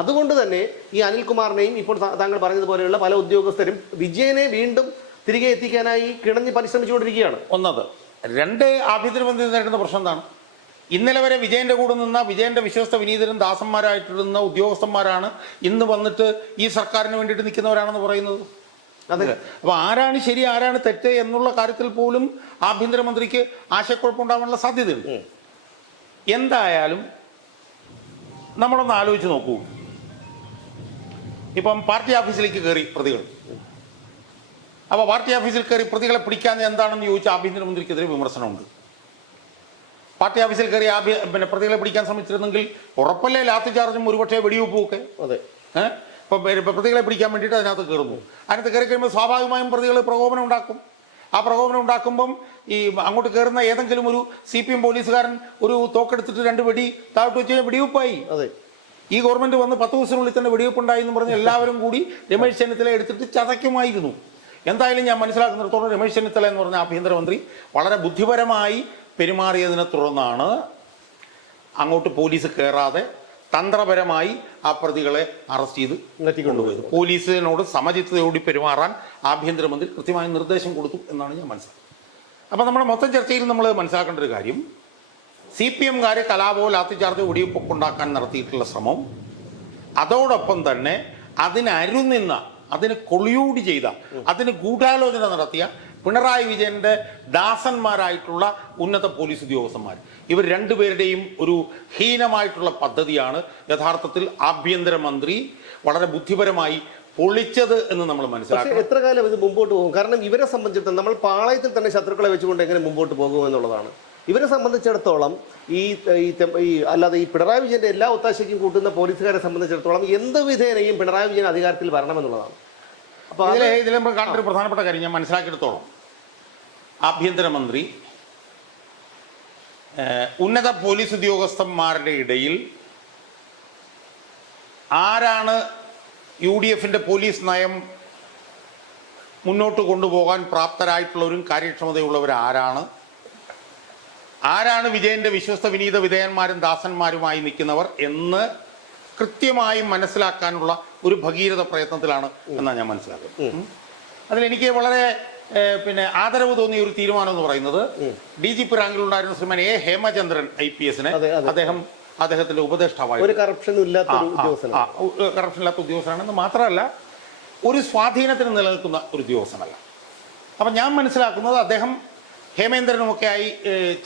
അതുകൊണ്ട് തന്നെ ഈ അനിൽകുമാറിനെയും ഇപ്പോൾ താങ്കൾ പറഞ്ഞതുപോലെയുള്ള പല ഉദ്യോഗസ്ഥരും വിജയനെ വീണ്ടും തിരികെ എത്തിക്കാനായി കിണഞ്ഞ് പരിശ്രമിച്ചുകൊണ്ടിരിക്കുകയാണ്. ഒന്നത്. 2, ആഭ്യന്തരമന്ത്രി നേരിടുന്ന പ്രശ്നം എന്താണ്? ഇന്നലെ വരെ വിജയന്റെ കൂടെ നിന്ന വിജയന്റെ വിശ്വസ്ത വിനീതരും ദാസന്മാരായിട്ടിരുന്ന ഉദ്യോഗസ്ഥന്മാരാണ് ഇന്ന് വന്നിട്ട് ഈ സർക്കാരിന് വേണ്ടിയിട്ട് നിൽക്കുന്നവരാണെന്ന് പറയുന്നത്. അതെ. അപ്പോൾ ആരാണ് ശരി ആരാണ് തെറ്റ് എന്നുള്ള കാര്യത്തിൽ പോലും ആഭ്യന്തരമന്ത്രിക്ക് ആശയക്കുഴപ്പമുണ്ടാകാനുള്ള സാധ്യതയുണ്ട്. എന്തായാലും നമ്മളൊന്ന് ആലോചിച്ച് നോക്കൂ. ഇപ്പം പാർട്ടി ഓഫീസിലേക്ക് കയറി പ്രതികൾ. അപ്പോൾ പാർട്ടി ഓഫീസിൽ കയറി പ്രതികളെ പിടിക്കാൻ എന്താണെന്ന് ചോദിച്ചാൽ ആഭ്യന്തരമന്ത്രിക്കെതിരെ വിമർശനമുണ്ട്. പാർട്ടി ഓഫീസിൽ കയറി പ്രതികളെ പിടിക്കാൻ ശ്രമിച്ചിരുന്നെങ്കിൽ ഉറപ്പല്ലേ ലാത്തി ചാർജും ഒരുപക്ഷെ വെടിവെപ്പും ഒക്കെ. അതെ. ഇപ്പം പ്രതികളെ പിടിക്കാൻ വേണ്ടിയിട്ട് അതിനകത്ത് കയറുന്നു. അതിനകത്ത് കയറി കഴിയുമ്പോൾ സ്വാഭാവികമായും പ്രതികൾ പ്രകോപനം ഉണ്ടാക്കും. ആ പ്രകോപനം ഉണ്ടാക്കുമ്പം ഈ അങ്ങോട്ട് കയറുന്ന ഏതെങ്കിലും ഒരു CPM പോലീസുകാരൻ ഒരു തോക്കെടുത്തിട്ട് 2 വെടി താഴോട്ട് വെച്ച് വെടിവെപ്പായി. അതെ. ഈ ഗവൺമെന്റ് വന്ന് 10 ദിവസത്തിനുള്ളിൽ തന്നെ വെടിവെപ്പുണ്ടായി എന്ന് പറഞ്ഞ് എല്ലാവരും കൂടി രമേശ് ചെന്നിത്തല എടുത്തിട്ട് ചതയ്ക്കുമായിരുന്നു. എന്തായാലും ഞാൻ മനസ്സിലാക്കുന്നിടത്തോളം രമേശ് ചെന്നിത്തല എന്ന് പറഞ്ഞ ആഭ്യന്തരമന്ത്രി വളരെ ബുദ്ധിപരമായി പെരുമാറിയതിനെ തുടർന്നാണ് അങ്ങോട്ട് പോലീസ് കയറാതെ തന്ത്രപരമായി ആ പ്രതികളെ അറസ്റ്റ് ചെയ്ത് കൊണ്ടുപോയത്. പോലീസിനോട് സമചിത്തതയോടെ പെരുമാറാൻ ആഭ്യന്തരമന്ത്രി കൃത്യമായ നിർദ്ദേശം കൊടുത്തു എന്നാണ് ഞാൻ മനസ്സിലാക്കുന്നത്. അപ്പോൾ നമ്മുടെ മൊത്തം ചർച്ചയിൽ നമ്മൾ മനസ്സിലാക്കേണ്ട ഒരു കാര്യം, CPMകാരെ കലാപമോ ലാത്തിച്ചാർജോ വെടിവെപ്പൊക്കെ ഉണ്ടാക്കാൻ നടത്തിയിട്ടുള്ള ശ്രമം, അതോടൊപ്പം തന്നെ അതിനരുനിന്ന, അതിന് കൊളിയൂടി ചെയ്ത, അതിന് ഗൂഢാലോചന നടത്തിയ പിണറായി വിജയന്റെ ദാസന്മാരായിട്ടുള്ള ഉന്നത പോലീസ് ഉദ്യോഗസ്ഥന്മാർ, ഇവർ 2 പേരുടെയും ഒരു ഹീനമായിട്ടുള്ള പദ്ധതിയാണ് യഥാർത്ഥത്തിൽ ആഭ്യന്തരമന്ത്രി വളരെ ബുദ്ധിപരമായി പൊളിച്ചത് എന്ന് നമ്മൾ മനസ്സിലാക്കണം. എത്ര കാലം ഇത് മുമ്പോട്ട് പോകും? കാരണം ഇവരെ സംബന്ധിച്ചിടത്തോളം നമ്മൾ പാളയത്തിൽ തന്നെ ശത്രുക്കളെ വെച്ചുകൊണ്ട് എങ്ങനെ മുമ്പോട്ട് പോകുമെന്നുള്ളതാണ്. ഇവരെ സംബന്ധിച്ചിടത്തോളം ഈ അല്ലാതെ ഈ പിണറായി വിജയന്റെ എല്ലാ ഒത്താശയ്ക്കും കൂട്ടുന്ന പോലീസുകാരെ സംബന്ധിച്ചിടത്തോളം എന്ത് വിധേനയും പിണറായി വിജയൻ അധികാരത്തിൽ വരണമെന്നുള്ളതാണ്. അപ്പോൾ ഇതിൽ നമ്മൾ കാണേണ്ട ഒരു പ്രധാനപ്പെട്ട കാര്യം ഞാൻ മനസ്സിലാക്കിയെടുത്തോളം, ആഭ്യന്തരമന്ത്രി ഉന്നത പോലീസ് ഉദ്യോഗസ്ഥന്മാരുടെ ഇടയിൽ ആരാണ് UDFന്റെ പോലീസ് നയം മുന്നോട്ട് കൊണ്ടുപോകാൻ പ്രാപ്തരായിട്ടുള്ളവരും കാര്യക്ഷമതയുള്ളവരും ആരാണ് വിജയന്റെ വിശ്വസ്ത വിനീത വിധേയന്മാരും ദാസന്മാരുമായി നിൽക്കുന്നവർ എന്ന് കൃത്യമായി മനസ്സിലാക്കാനുള്ള ഒരു ഭഗീരഥ പ്രയത്നത്തിലാണ് എന്നാണ് ഞാൻ മനസ്സിലാക്കുന്നത്. അതിലെനിക്ക് വളരെ ആദരവ് തോന്നിയ ഒരു തീരുമാനം എന്ന് പറയുന്നത്, DGP റാങ്കിലുണ്ടായിരുന്ന ശ്രീമാൻ A. ഹേമചന്ദ്രൻ IPSനെ അദ്ദേഹത്തിന്റെ ഉപദേഷ്ടാവായി, കറപ്ഷൻ ഇല്ലാത്ത ഉദ്യോഗസ്ഥനാണെന്ന് മാത്രമല്ല ഒരു സ്വാധീനത്തിന് നിലനിൽക്കുന്ന ഒരു ഉദ്യോഗസ്ഥനല്ല. അപ്പം ഞാൻ മനസ്സിലാക്കുന്നത് അദ്ദേഹം ഹേമേന്ദ്രനുമൊക്കെയായി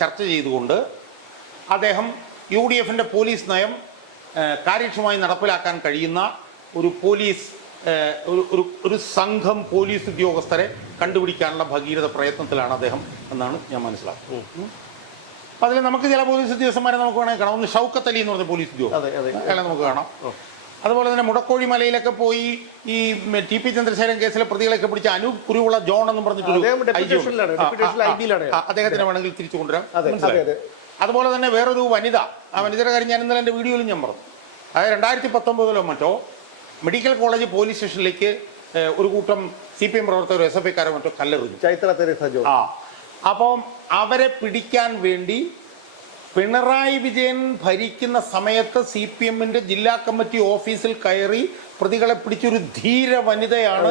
ചർച്ച ചെയ്തുകൊണ്ട് അദ്ദേഹം UDFന്റെ പോലീസ് നയം കാര്യക്ഷമമായി നടപ്പിലാക്കാൻ കഴിയുന്ന ഒരു സംഘം പോലീസ് ഉദ്യോഗസ്ഥരെ കണ്ടുപിടിക്കാനുള്ള ഭഗീരഥ പ്രയത്നത്തിലാണ് അദ്ദേഹം എന്നാണ് ഞാൻ മനസ്സിലാക്കുന്നത്. അപ്പം അതിൽ നമുക്ക് ചില പോലീസ് ഉദ്യോഗസ്ഥന്മാരെ നമുക്ക് വേണമെങ്കിൽ കാണാം. ഒന്ന് ഷൗക്കത്ത് അലി എന്ന് പറഞ്ഞ പോലീസ് ഉദ്യോഗസ്ഥൻ, അയാളെ നമുക്ക് കാണാം. അതുപോലെ തന്നെ മുടക്കോഴി മലയിലൊക്കെ പോയി ഈ TP ചന്ദ്രശേഖരൻ കേസിലെ പ്രതികളൊക്കെ പിടിച്ച അനൂപ് കുരുവിള ജോൺ എന്ന് പറഞ്ഞിട്ടൊരു അദ്ദേഹത്തിനെ വേണമെങ്കിൽ തിരിച്ചു കൊണ്ടുവരാം. അതുപോലെ തന്നെ വേറൊരു വനിത, ആ വനിതയുടെ കാര്യം ഞാൻ ഇന്നലെ എൻ്റെ വീഡിയോയിലും ഞാൻ പറഞ്ഞു. അതായത് 2019 മറ്റോ മെഡിക്കൽ കോളേജ് പോലീസ് സ്റ്റേഷനിലേക്ക് ഒരു കൂട്ടം CPM പ്രവർത്തകരോ SFIക്കാരോ മറ്റോ കല്ലെറിഞ്ഞു. ചൈത്ര തെരേസ ജോൺ. അപ്പം അവരെ പിടിക്കാൻ വേണ്ടി പിണറായി വിജയൻ ഭരിക്കുന്ന സമയത്ത് CPMന്റെ ജില്ലാ കമ്മിറ്റി ഓഫീസിൽ കയറി പ്രതികളെ പിടിച്ചൊരു ധീര വനിതയാണ്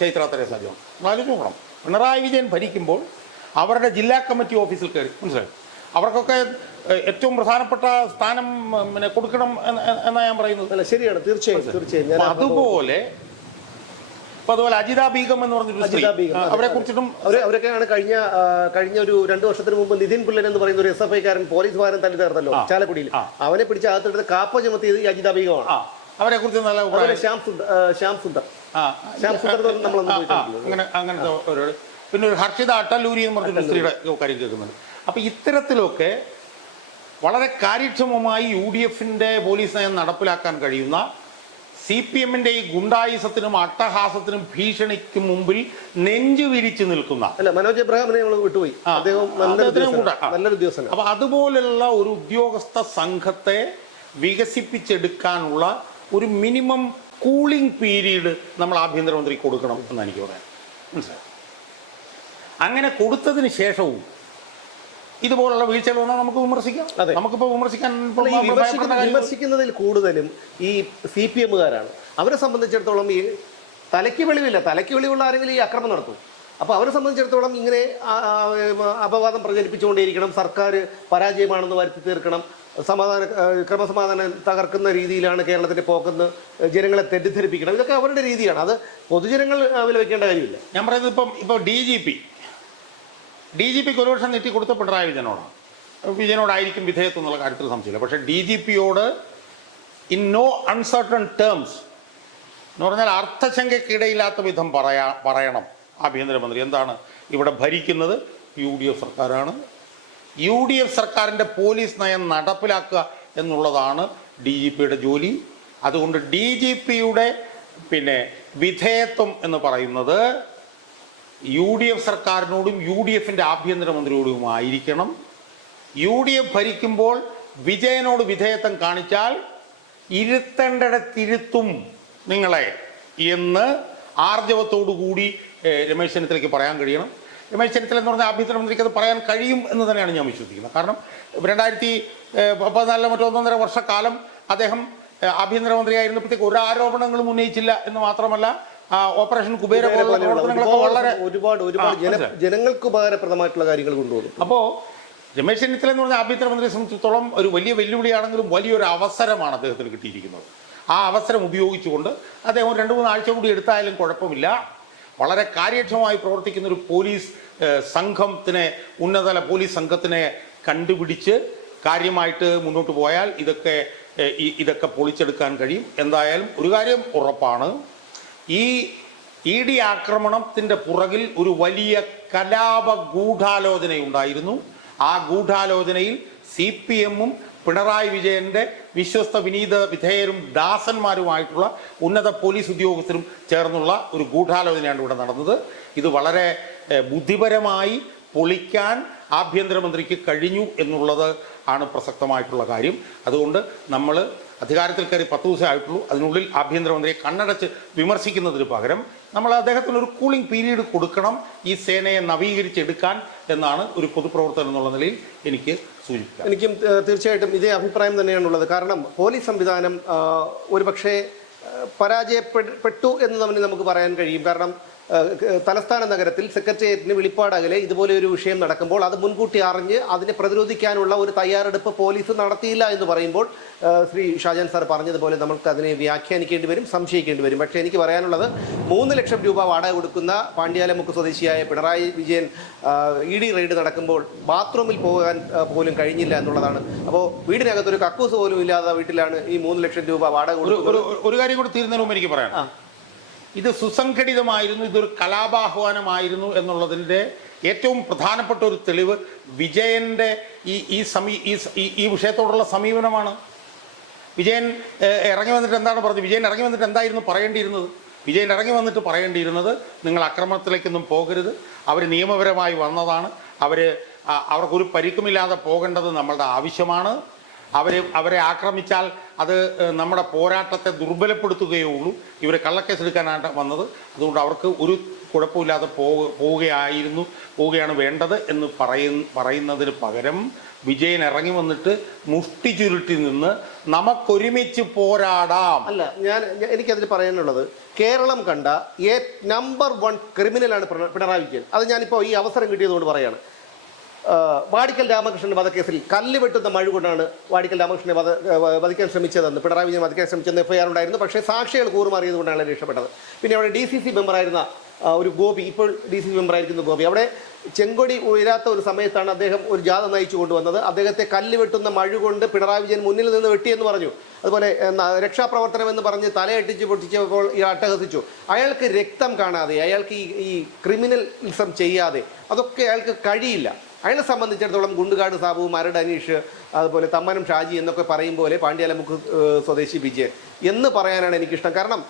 ചൈത്ര തെരേസ ജോൺ. ആലോചിച്ച് നോക്കണം, പിണറായി വിജയൻ ഭരിക്കുമ്പോൾ അവരുടെ ജില്ലാ കമ്മിറ്റി ഓഫീസിൽ കയറി, മനസ്സിലായി, അവർക്കൊക്കെ ഏറ്റവും പ്രധാനപ്പെട്ട സ്ഥാനം കൊടുക്കണം എന്നാണ് ഞാൻ പറയുന്നത്. ശരിയാണ്, തീർച്ചയായും. അതുപോലെ അജിത ബീഗം എന്ന് പറഞ്ഞിട്ട് അവരെ കുറിച്ചിട്ടും അവരൊക്കെയാണ് കഴിഞ്ഞ ഒരു 2 വർഷത്തിന് മുമ്പ് നിതിൻ പിള്ളൻ എന്ന് പറയുന്ന ഒരു SFIക്കാരൻ പോലീസ് വാരം തല്ലി തീർന്നല്ലോ ചാലക്കുടിയിൽ. അവനെ പിടിച്ച് അകത്തെടുത്ത് കാപ്പ ചുമത്തിയത് ഈ അജിത ബീഗമാണ്. അവരെ കുറിച്ച് നല്ല ശ്യാം സുന്ദർ അങ്ങനത്തെ പിന്നെ ഒരു ഹർഷിത അട്ടല്ലൂരി എന്ന് പറഞ്ഞൊരു സ്ത്രീയുടെ കാര്യം കേൾക്കുന്നുണ്ട്. അപ്പൊ ഇത്തരത്തിലൊക്കെ വളരെ കാര്യക്ഷമമായി UDFന്റെ പോലീസ് നയം നടപ്പിലാക്കാൻ കഴിയുന്ന CPMന്റെ ഈ ഗുണ്ടായുസത്തിനും അട്ടഹാസത്തിനും ഭീഷണിക്കും മുമ്പിൽ നെഞ്ചു വിരിച്ചു നിൽക്കുന്ന മനോജ് എബ്രഹാമിനെ വിട്ടുപോയി. അപ്പൊ അതുപോലുള്ള ഒരു ഉദ്യോഗസ്ഥ സംഘത്തെ വികസിപ്പിച്ചെടുക്കാനുള്ള ഒരു മിനിമം കൂളിംഗ് പീരീഡ് നമ്മൾ ആഭ്യന്തരമന്ത്രി കൊടുക്കണം എന്നാണ് എനിക്ക് പറയാൻ. മനസ്സിലായി? അങ്ങനെ കൊടുത്തതിന് ശേഷവും ഇതുപോലുള്ള വീഴ്ചകൾ വന്നാൽ നമുക്ക് വിമർശിക്കാം. നമുക്കിപ്പോൾ വിമർശിക്കുന്നതിൽ കൂടുതലും ഈ CPMകാരാണ്. അവരെ സംബന്ധിച്ചിടത്തോളം ഈ തലയ്ക്ക് വെളിവുള്ള ആരെങ്കിലും ഈ അക്രമം നടത്തും. അപ്പോൾ അവരെ സംബന്ധിച്ചിടത്തോളം ഇങ്ങനെ അപവാദം പ്രചരിപ്പിച്ചുകൊണ്ടേയിരിക്കണം, സർക്കാർ പരാജയമാണെന്ന് വരുത്തി തീർക്കണം, ക്രമസമാധാനം തകർക്കുന്ന രീതിയിലാണ് കേരളത്തിന്റെ പോക്കെന്ന് ജനങ്ങളെ തെറ്റിദ്ധരിപ്പിക്കണം. ഇതൊക്കെ അവരുടെ രീതിയാണ്. അത് പൊതുജനങ്ങൾ വിലവെക്കേണ്ട കാര്യമില്ല. ഞാൻ പറയുന്നത് ഇപ്പോൾ DGPക്ക് ഒരു വർഷം നീട്ടി കൊടുത്ത പിണറായി വിജയനോടായിരിക്കും വിധേയത്വം എന്നുള്ള കാര്യത്തിൽ സംശയമില്ല. പക്ഷേ DGPയോട് ഇൻ നോ അൺസർട്ടൺ ടേംസ് എന്ന് പറഞ്ഞാൽ അർത്ഥശങ്കയ്ക്കിടയില്ലാത്ത വിധം പറയണം ആഭ്യന്തരമന്ത്രി എന്താണ് ഇവിടെ ഭരിക്കുന്നത് UDF സർക്കാരാണ്, UDF സർക്കാരിൻ്റെ പോലീസ് നയം നടപ്പിലാക്കുക എന്നുള്ളതാണ് DGPയുടെ ജോലി. അതുകൊണ്ട് DGPയുടെ വിധേയത്വം എന്ന് പറയുന്നത് UDF സർക്കാരിനോടും UDFന്റെ ആഭ്യന്തരമന്ത്രിയോടും ആയിരിക്കണം. UDF ഭരിക്കുമ്പോൾ വിജയനോട് വിധേയത്വം കാണിച്ചാൽ ഇരുത്തേണ്ടിടത്തിരുത്തും നിങ്ങളെ എന്ന് ആർജവത്തോടുകൂടി രമേശ് ചെന്നിത്തലയ്ക്ക് പറയാൻ കഴിയണം. രമേശ് ചെന്നിത്തല എന്ന് പറഞ്ഞാൽ ആഭ്യന്തരമന്ത്രിക്ക് അത് പറയാൻ കഴിയും എന്ന് തന്നെയാണ് ഞാൻ വിശ്വസിക്കുന്നത്. കാരണം 2014 മറ്റോ 1.5 വർഷക്കാലം അദ്ദേഹം ആഭ്യന്തരമന്ത്രിയായിരുന്നപ്പോഴത്തേക്ക് ഒരു ആരോപണങ്ങളും ഉന്നയിച്ചില്ല എന്ന് മാത്രമല്ല ഓപ്പറേഷൻ കുബേര പോലുള്ള പ്രവർത്തനങ്ങളൊക്കെ വളരെ ഒരുപാട് ജനങ്ങൾക്ക് ഉപകാരപ്രദമായിട്ടുള്ള കാര്യങ്ങൾ കൊണ്ടുപോകും. അപ്പോൾ രമേശ് ചെന്നിത്തല എന്ന് പറഞ്ഞാൽ ആഭ്യന്തരമന്ത്രിയെ സംബന്ധിച്ചിടത്തോളം ഒരു വലിയ വെല്ലുവിളിയാണെങ്കിലും വലിയൊരു അവസരമാണ് അദ്ദേഹത്തിന് കിട്ടിയിരിക്കുന്നത്. ആ അവസരം ഉപയോഗിച്ചുകൊണ്ട് അദ്ദേഹം 2-3 ആഴ്ച കൂടി എടുത്തായാലും കുഴപ്പമില്ല. വളരെ കാര്യക്ഷമമായി പ്രവർത്തിക്കുന്ന ഒരു പോലീസ് സംഘത്തിനെ, ഉന്നതതല പോലീസ് സംഘത്തിനെ കണ്ടുപിടിച്ച് കാര്യമായിട്ട് മുന്നോട്ട് പോയാൽ ഇതൊക്കെ പൊളിച്ചെടുക്കാൻ കഴിയും. എന്തായാലും ഒരു കാര്യം ഉറപ്പാണ്, ഈ ED ആക്രമണത്തിൻ്റെ പുറകിൽ ഒരു വലിയ കലാപ ഗൂഢാലോചനയുണ്ടായിരുന്നു. ആ ഗൂഢാലോചനയിൽ CPMഉം പിണറായി വിജയൻ്റെ വിശ്വസ്ത വിനീത വിധേയരും ദാസന്മാരുമായിട്ടുള്ള ഉന്നത പോലീസ് ഉദ്യോഗസ്ഥരും ചേർന്നുള്ള ഒരു ഗൂഢാലോചനയാണ് ഇവിടെ നടന്നത്. ഇത് വളരെ ബുദ്ധിപരമായി പൊളിക്കാൻ ആഭ്യന്തരമന്ത്രിക്ക് കഴിഞ്ഞു എന്നുള്ളത് ആണ് പ്രസക്തമായിട്ടുള്ള കാര്യം. അതുകൊണ്ട് നമ്മൾ അധികാരത്തിൽ കയറി 10 ദിവസമേ ആയിട്ടുള്ളൂ. അതിനുള്ളിൽ ആഭ്യന്തരമന്ത്രിയെ കണ്ണടച്ച് വിമർശിക്കുന്നതിന് പകരം നമ്മൾ അദ്ദേഹത്തിനൊരു കൂളിംഗ് പീരീഡ് കൊടുക്കണം, ഈ സേനയെ നവീകരിച്ചെടുക്കാൻ എന്നാണ് ഒരു പൊതുപ്രവർത്തകൻ എന്നുള്ള നിലയിൽ എനിക്ക് സൂചിപ്പിക്കാം. എനിക്കും തീർച്ചയായിട്ടും ഇതേ അഭിപ്രായം തന്നെയാണുള്ളത്. കാരണം പോലീസ് സംവിധാനം ഒരുപക്ഷെ പരാജയപ്പെട്ടു എന്ന് തന്നെ നമുക്ക് പറയാൻ കഴിയും. കാരണം തലസ്ഥാന നഗരത്തിൽ സെക്രട്ടേറിയറ്റിന് വെളിപ്പാടകലെ ഇതുപോലെ ഒരു വിഷയം നടക്കുമ്പോൾ അത് മുൻകൂട്ടി അറിഞ്ഞ് അതിനെ പ്രതിരോധിക്കാനുള്ള ഒരു തയ്യാറെടുപ്പ് പോലീസ് നടത്തിയില്ല എന്ന് പറയുമ്പോൾ ശ്രീ ഷാജാൻ സാർ പറഞ്ഞതുപോലെ നമുക്ക് അതിനെ വ്യാഖ്യാനിക്കേണ്ടി വരും, സംശയിക്കേണ്ടി വരും. പക്ഷേ എനിക്ക് പറയാനുള്ളത് 3 ലക്ഷം രൂപ വാടക കൊടുക്കുന്ന പാണ്ഡ്യാലമുക്ക് സ്വദേശിയായ പിണറായി വിജയൻ ED റെയ്ഡ് നടക്കുമ്പോൾ ബാത്റൂമിൽ പോകാൻ പോലും കഴിഞ്ഞില്ല എന്നുള്ളതാണ്. അപ്പോൾ വീടിനകത്തൊരു കക്കൂസ് പോലും ഇല്ലാത്ത വീട്ടിലാണ് ഈ 3 ലക്ഷം രൂപ വാടക കൊടുക്കുന്നത്. ഒരു കാര്യം കൂടി തീരുന്നതിന് മുമ്പ് എനിക്ക് പറയാം, ഇത് സുസംഘടിതമായിരുന്നു, ഇതൊരു കലാപാഹ്വാനമായിരുന്നു എന്നുള്ളതിൻ്റെ ഏറ്റവും പ്രധാനപ്പെട്ട ഒരു തെളിവ് വിജയൻ്റെ ഈ വിഷയത്തോടുള്ള സമീപനമാണ്. വിജയൻ ഇറങ്ങി വന്നിട്ട് എന്താണ് പറഞ്ഞത്? വിജയൻ ഇറങ്ങി വന്നിട്ട് എന്തായിരുന്നു പറയേണ്ടിയിരുന്നത്? വിജയൻ ഇറങ്ങി വന്നിട്ട് പറയേണ്ടിയിരുന്നത് നിങ്ങൾ അക്രമത്തിലേക്കൊന്നും പോകരുത്, അവർ നിയമപരമായി വന്നതാണ്, അവർ അവർക്കൊരു പരിക്കുമില്ലാതെ പോകേണ്ടത് നമ്മളുടെ ആവശ്യമാണ്. അവരെ ആക്രമിച്ചാൽ അത് നമ്മുടെ പോരാട്ടത്തെ ദുർബലപ്പെടുത്തുകയേ ഉള്ളൂ. ഇവർ കള്ളക്കേസ് എടുക്കാനാണ് വന്നത്. അതുകൊണ്ട് അവർക്ക് ഒരു കുഴപ്പമില്ലാതെ പോവുകയാണ് വേണ്ടത് എന്ന് പറയുന്നതിന് പകരം വിജയൻ ഇറങ്ങി വന്നിട്ട് മുഷ്ടി ചുരുട്ടി നിന്ന് നമുക്കൊരുമിച്ച് പോരാടാം. അല്ല, എനിക്കതിൽ പറയാനുള്ളത്, കേരളം കണ്ട നമ്പർ 1 ക്രിമിനലാണ് പിണറായി വിജയൻ. അത് ഞാനിപ്പോൾ ഈ അവസരം കിട്ടിയതുകൊണ്ട് പറയാണ്. വാടിക്കൽ രാമകൃഷ്ണൻ വധക്കേസിൽ കല്ല് വെട്ടുന്ന മഴ കൊണ്ടാണ് വാടിക്കൽ രാമകൃഷ്ണനെ വധിക്കാൻ ശ്രമിച്ചതെന്ന്, പിണറായി വിജയൻ വധിക്കാൻ ശ്രമിച്ചെന്ന് FIR ഉണ്ടായിരുന്നു. പക്ഷേ സാക്ഷികൾ കൂറുമാറിയത് കൊണ്ടാണ് രക്ഷപ്പെട്ടത്. പിന്നെ അവിടെ DCC മെമ്പറായിരുന്ന ഒരു ഗോപി, ഇപ്പോൾ DCC മെമ്പറായിരിക്കുന്ന ഗോപി, അവിടെ ചെങ്കൊടി ഉയരാത്ത ഒരു സമയത്താണ് അദ്ദേഹം ഒരു ജാഥ നയിച്ചു കൊണ്ടുവന്നത്. അദ്ദേഹത്തെ കല്ല് വെട്ടുന്ന മഴ കൊണ്ട് പിണറായി വിജയൻ മുന്നിൽ നിന്ന് വെട്ടിയെന്ന് പറഞ്ഞു. അതുപോലെ രക്ഷാപ്രവർത്തനം എന്ന് പറഞ്ഞ് തലയട്ടിച്ച് പൊട്ടിച്ചപ്പോൾ ഈ അട്ടഹസിച്ചു. അയാൾക്ക് രക്തം കാണാതെ, അയാൾക്ക് ഈ ക്രിമിനലിസം ചെയ്യാതെ അതൊക്കെ അയാൾക്ക് കഴിയില്ല. അയാളെ സംബന്ധിച്ചിടത്തോളം ഗുണ്ടുകാട് സാബു, മരട് അനീഷ്, അതുപോലെ തമ്മനം ഷാജി എന്നൊക്കെ പറയും പോലെ പാണ്ഡ്യാലമുക്ക് സ്വദേശി വിജയൻ എന്ന് പറയാനാണ് എനിക്കിഷ്ടം. കാരണം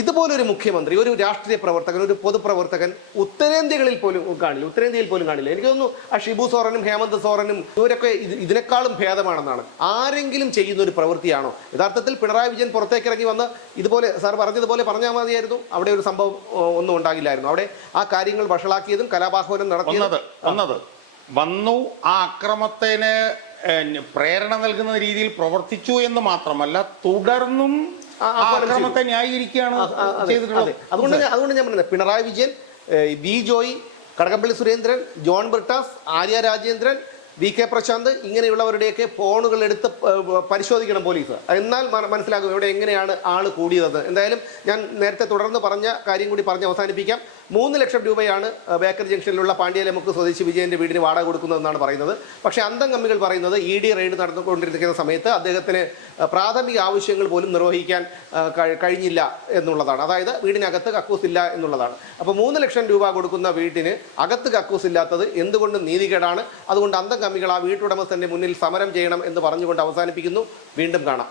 ഇതുപോലൊരു മുഖ്യമന്ത്രി, ഒരു രാഷ്ട്രീയ പ്രവർത്തകൻ, ഒരു പൊതുപ്രവർത്തകൻ ഉത്തരേന്ത്യയിൽ പോലും കാണില്ല. എനിക്ക് തോന്നുന്നു ആ ഷിബു സോറനും ഹേമന്ത് സോറനും ഇവരൊക്കെ ഇതിനേക്കാളും ഭേദമാണെന്നാണ്. ആരെങ്കിലും ചെയ്യുന്ന ഒരു പ്രവൃത്തിയാണോ? യഥാർത്ഥത്തിൽ പിണറായി വിജയൻ പുറത്തേക്ക് ഇറങ്ങി വന്ന് ഇതുപോലെ സാർ പറഞ്ഞതുപോലെ പറഞ്ഞാൽ മതിയായിരുന്നു. അവിടെ ഒരു സംഭവം ഒന്നും ഉണ്ടാകില്ലായിരുന്നു. അവിടെ ആ കാര്യങ്ങൾ വഷളാക്കിയതും കലാപാഹ്വാനം നടത്തിയതും വന്നു. ആ അക്രമത്തിന് പ്രേരണ നൽകുന്ന രീതിയിൽ പ്രവർത്തിച്ചു എന്ന് മാത്രമല്ല, തുടർന്നും അക്രമത്തെ ന്യായീകരിക്കുകയാണ് ചെയ്തിട്ടുള്ളത്. അതുകൊണ്ട് ഞാൻ പറയുന്നത്, പിണറായി വിജയൻ, വി ജോയി, കടകംപള്ളി സുരേന്ദ്രൻ, ജോൺ ബ്രിട്ടാസ്, ആര്യ രാജേന്ദ്രൻ, VK പ്രശാന്ത് ഇങ്ങനെയുള്ളവരുടെയൊക്കെ ഫോണുകൾ എടുത്ത് പരിശോധിക്കണം പോലീസ്. എന്നാൽ മനസ്സിലാകും ഇവിടെ എങ്ങനെയാണ് ആൾ കൂടിയത്. എന്തായാലും ഞാൻ നേരത്തെ തുടർന്ന് പറഞ്ഞ കാര്യം കൂടി പറഞ്ഞ് അവസാനിപ്പിക്കാം. 3 ലക്ഷം രൂപയാണ് ബേക്കറി ജംഗ്ഷനിലുള്ള പാണ്ഡ്യാലമുക്ക് സ്വദേശി വിജയന്റെ വീടിന് വാടക കൊടുക്കുന്നതെന്നാണ് പറയുന്നത്. പക്ഷേ അന്തം കമ്മികൾ പറയുന്നത് ED റെയ്ഡ് നടന്നുകൊണ്ടിരിക്കുന്ന സമയത്ത് അദ്ദേഹത്തിന് പ്രാഥമിക ആവശ്യങ്ങൾ പോലും നിർവഹിക്കാൻ കഴിഞ്ഞില്ല എന്നുള്ളതാണ്. അതായത് വീടിനകത്ത് കക്കൂസില്ല എന്നുള്ളതാണ്. അപ്പോൾ 3 ലക്ഷം രൂപ കൊടുക്കുന്ന വീട്ടിന് അകത്ത് കക്കൂസില്ലാത്തത് എന്തുകൊണ്ടും നീതികേടാണ്. അതുകൊണ്ട് അന്തം കമ്മികൾ ആ വീട്ടുടമസ്ഥന്റെ മുന്നിൽ സമരം ചെയ്യണം എന്ന് പറഞ്ഞുകൊണ്ട് അവസാനിപ്പിക്കുന്നു. വീണ്ടും കാണാം.